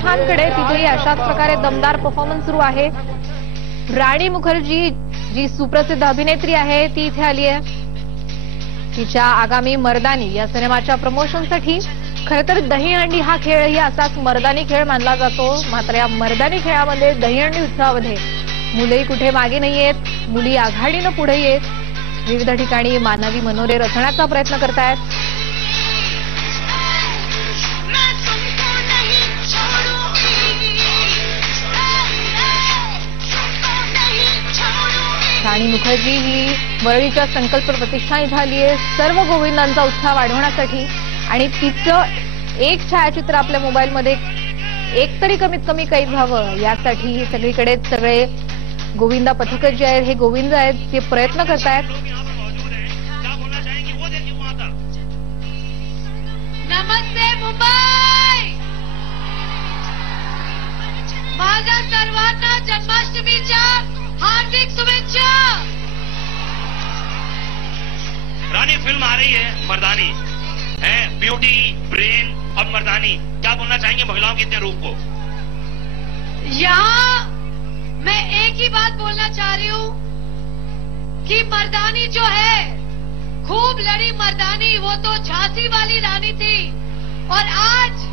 प्रतिष्ठानकडे तिथेही अशाच प्रकारे दमदार परफॉर्मन्स सुरू आहे। राणी मुखर्जी जी सुप्रसिद्ध अभिनेत्री आहे ती इथे आली आहे। तिच्या आगामी मर्दानी या सिनेमाच्या प्रमोशनसाठी खरं तर दहीहंडी हा खेळही असाच मर्दानी खेळ मानला जातो। मात्र या मर्दानी खेळामध्ये दहीहंडी उत्सवामध्ये मुलेही कुठे मागे नाहीयेत, मुली आघाडीनं पुढे येत विविध ठिकाणी मानवी मनोरे रचण्याचा प्रयत्न करतायत। राणी मुखर्जी ही वरळीच्या संकल्प प्रतिष्ठान इथं आली आहे सर्व गोविंदांचा उत्साह वाढवण्यासाठी आणि तिचं एक छायाचित्र आपल्या मोबाईलमध्ये एक तरी कमीत कमी कैद व्हावं यासाठी सगळीकडे सगळे गोविंदा पथक जे आहेत हे गोविंद आहेत ते प्रयत्न करतायत। नमस्ते मुंबई, माझ्या सर्वांना जन्माष्टमीच्या हार्दिक शुभेच्छा। रानी फिल्म आ रही है मर्दानी है, ब्यूटी ब्रेन और मर्दानी, क्या बोलना चाहेंगे महिलाओं के इतने रूप को? यहाँ मैं एक ही बात बोलना चाह रही हूँ कि मर्दानी जो है खूब लड़ी मर्दानी, वो तो झांसी वाली रानी थी और आज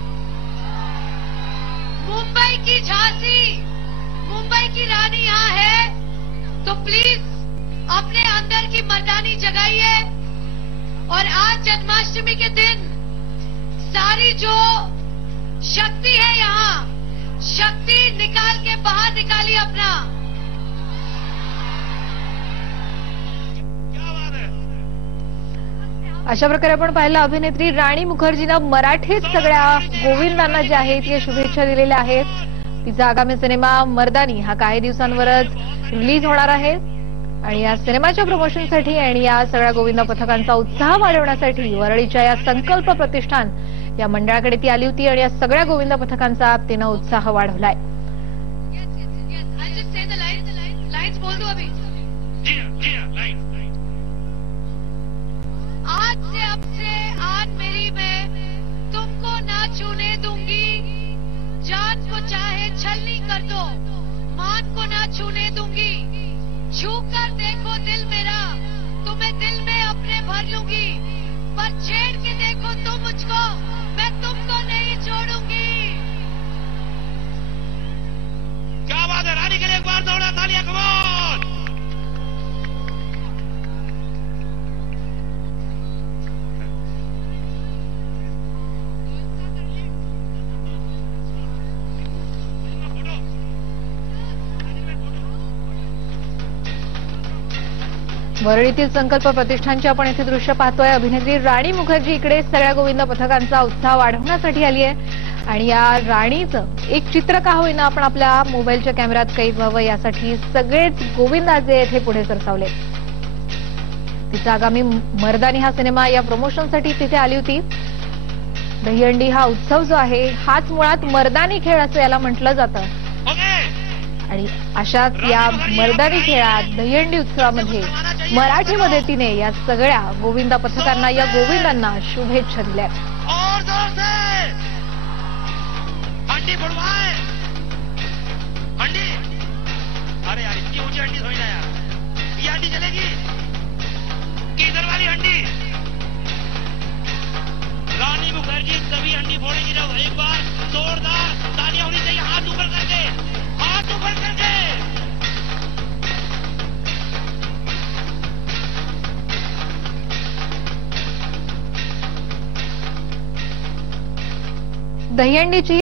मुंबई की झांसी, मुंबई की रानी यहाँ है। तो प्लीज अपने अंदर की मर्दानी जगाइए और आज जन्माष्टमी के दिन सारी जो शक्ति है यहाँ, शक्ति निकाल के बाहर निकालिए अपना। क्या बात है। अशा प्रकारे आपण पाहिलं अभिनेत्री राणी मुखर्जीनं मराठीत सगळ्या गोविंदांना जे आहे ती शुभेच्छा दिलेल्या आहेत। तिचा आगामी सिनेमा मर्दानी हा काही दिवसांवरच रिलीज होणार आहे आणि या सिनेमाच्या प्रमोशनसाठी आणि या सगळ्या गोविंदा पथकांचा उत्साह वाढवण्यासाठी वरळीच्या या संकल्प प्रतिष्ठान या मंडळाकडे ती आली होती आणि या सगळ्या गोविंदा पथकांचा तिनं उत्साह वाढवलाय। आज से अब से आज मेरी मैं तुमको ना छूने दूंगी, जान को चाहे छलनी कर दो मान को ना छूने दूंगी, छू कर देखो दिल मेरा तुम्हें दिल में अपने भर लूंगी, पर छेड़ के देखो तुम मुझको मैं तुमको नहीं छोड़ूंगी। क्या बात है, रानी के लिए एक बार दौड़ा तालियां, कमाल। वरळीतील संकल्प प्रतिष्ठानचे आपण इथे दृश्य पाहतोय। अभिनेत्री राणी मुखर्जी इकडे सगळ्या गोविंदा पथकांचा उत्साह वाढवण्यासाठी आली आहे आणि या राणीचं एक चित्र का होईना आपण आपल्या मोबाईलच्या कॅमेऱ्यात कैद व्हावं यासाठी सगळेच गोविंदा जे आहेत हे पुढे सरसावले। तिचा आगामी मर्दानी हा सिनेमा या प्रमोशनसाठी तिथे आली होती। दहीहंडी हा उत्सव जो आहे हाच मुळात मर्दानी खेळ असं याला म्हटलं जातं आणि अशाच या मर्दानी खेळात दहीहंडी उत्सवामध्ये मराठीमध्ये तिने या सगळ्या गोविंदा पथकांना या गोविंदांना शुभेच्छा दिल्या। और जोर से हंडी फुड़वाए, हंडी, अरे यार इतनी ऊंची हंडी थोड़ी ना यार, ये हंडी चलेगी कि इधर वाली हंडी? रानी मुखर्जी तभी हंडी फोड़ेगी जब एक बार जोरदार तालियां होनी चाहिए, हाथ ऊपर करके, हाथ ऊपर करके। दहीहंडीची